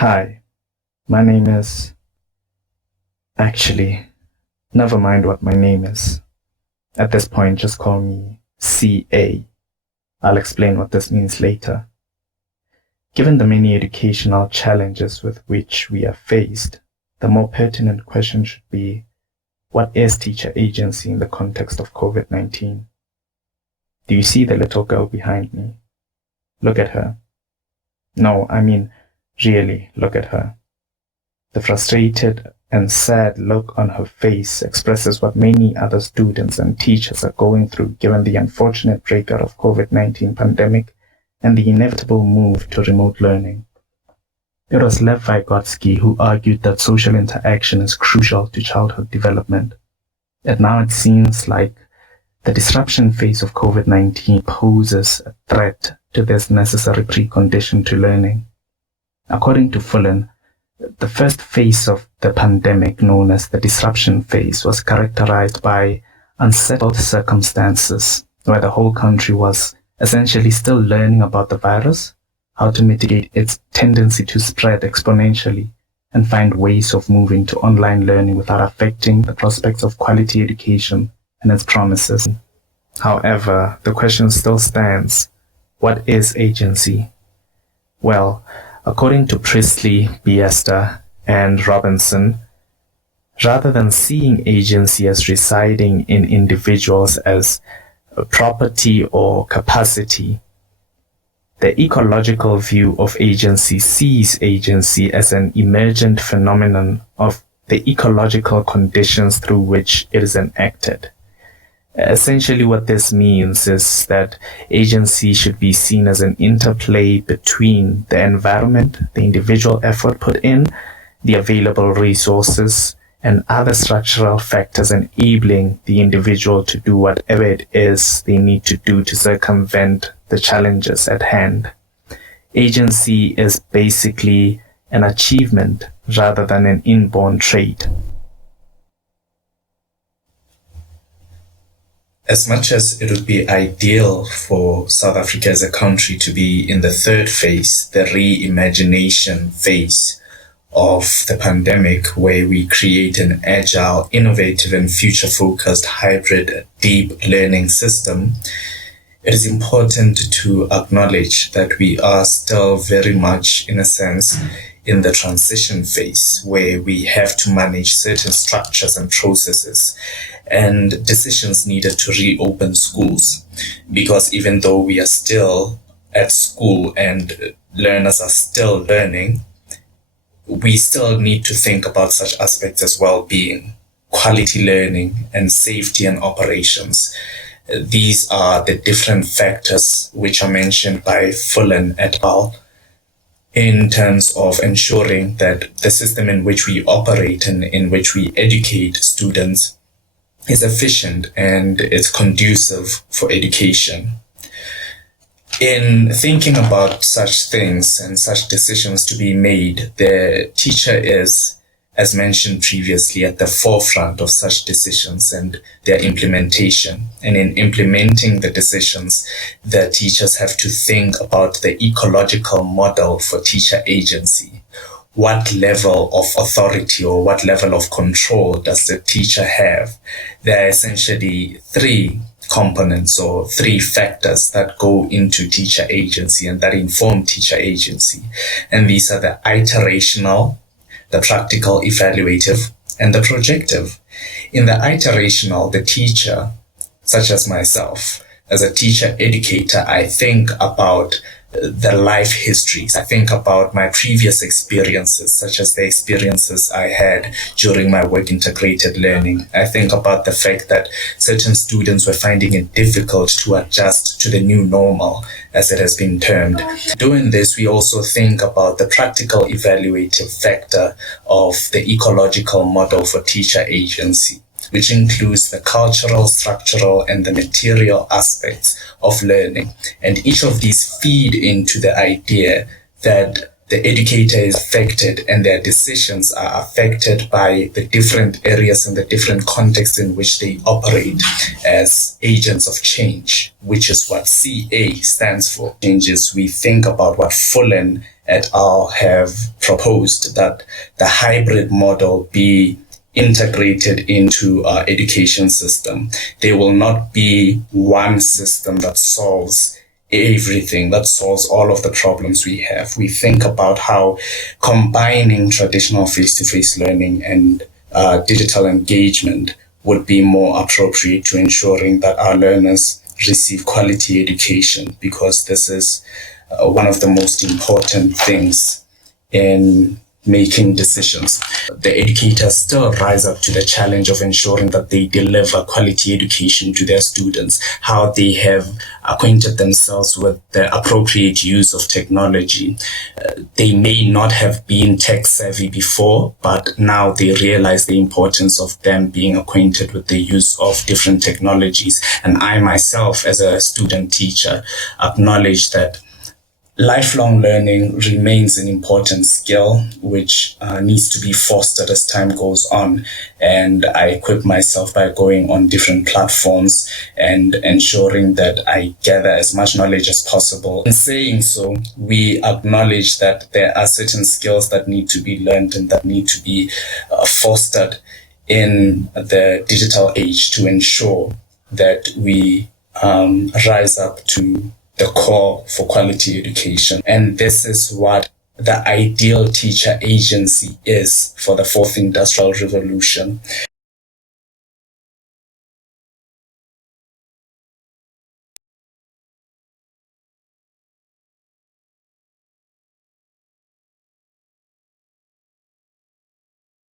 Hi, my name is. Actually, never mind what my name is. At this point, just call me CA. I'll explain what this means later. Given the many educational challenges with which we are faced, the more pertinent question should be, what is teacher agency in the context of COVID-19? Do you see the little girl behind me? Look at her. No, I mean, really, look at her. The frustrated and sad look on her face expresses what many other students and teachers are going through given the unfortunate breakout of COVID-19 pandemic and the inevitable move to remote learning. It was Lev Vygotsky who argued that social interaction is crucial to childhood development. And now it seems like the disruption phase of COVID-19 poses a threat to this necessary precondition to learning. According to Fullen, the first phase of the pandemic, known as the disruption phase, was characterized by unsettled circumstances where the whole country was essentially still learning about the virus, how to mitigate its tendency to spread exponentially, and find ways of moving to online learning without affecting the prospects of quality education and its promises. However, the question still stands, what is agency? Well, according to Priestley, Biesta, and Robinson, rather than seeing agency as residing in individuals as a property or capacity, the ecological view of agency sees agency as an emergent phenomenon of the ecological conditions through which it is enacted. Essentially, what this means is that agency should be seen as an interplay between the environment, the individual effort put in, the available resources, and other structural factors enabling the individual to do whatever it is they need to do to circumvent the challenges at hand. Agency is basically an achievement rather than an inborn trait. As much as it would be ideal for South Africa as a country to be in the third phase, the reimagination phase of the pandemic, where we create an agile, innovative, and future-focused hybrid deep learning system, it is important to acknowledge that we are still very much, in a sense, in the transition phase, where we have to manage certain structures and processes and decisions needed to reopen schools. Because even though we are still at school and learners are still learning, we still need to think about such aspects as well-being, quality learning, and safety and operations. These are the different factors which are mentioned by Fullen et al. In terms of ensuring that the system in which we operate and in which we educate students is efficient and is conducive for education. In thinking about such things and such decisions to be made, the teacher is, as mentioned previously, at the forefront of such decisions and their implementation. And in implementing the decisions, the teachers have to think about the ecological model for teacher agency. What level of authority or what level of control does the teacher have? There are essentially three components or three factors that go into teacher agency and that inform teacher agency. And these are the iterational, the practical evaluative, and the projective. In the iterational, the teacher, such as myself, as a teacher educator, I think about the life histories. I think about my previous experiences, such as the experiences I had during my work integrated learning. I think about the fact that certain students were finding it difficult to adjust to the new normal, as it has been termed. Doing this, we also think about the practical evaluative factor of the ecological model for teacher agency, which includes the cultural, structural, and the material aspects of learning. And each of these feed into the idea that the educator is affected and their decisions are affected by the different areas and the different contexts in which they operate as agents of change, which is what CA stands for. Changes, we think about what Fullen et al. Have proposed that the hybrid model be integrated into our education system. There will not be one system that solves everything, that solves all of the problems we have. We think about how combining traditional face-to-face learning and digital engagement would be more appropriate to ensuring that our learners receive quality education, because this is one of the most important things in making decisions. The educators still rise up to the challenge of ensuring that they deliver quality education to their students, how they have acquainted themselves with the appropriate use of technology. They may not have been tech savvy before, but now they realize the importance of them being acquainted with the use of different technologies. And I myself, as a student teacher, acknowledge that lifelong learning remains an important skill which needs to be fostered as time goes on. And I equip myself by going on different platforms and ensuring that I gather as much knowledge as possible. In saying so, we acknowledge that there are certain skills that need to be learned and that need to be fostered in the digital age to ensure that we rise up to the call for quality education. And this is what the ideal teacher agency is for the fourth industrial revolution.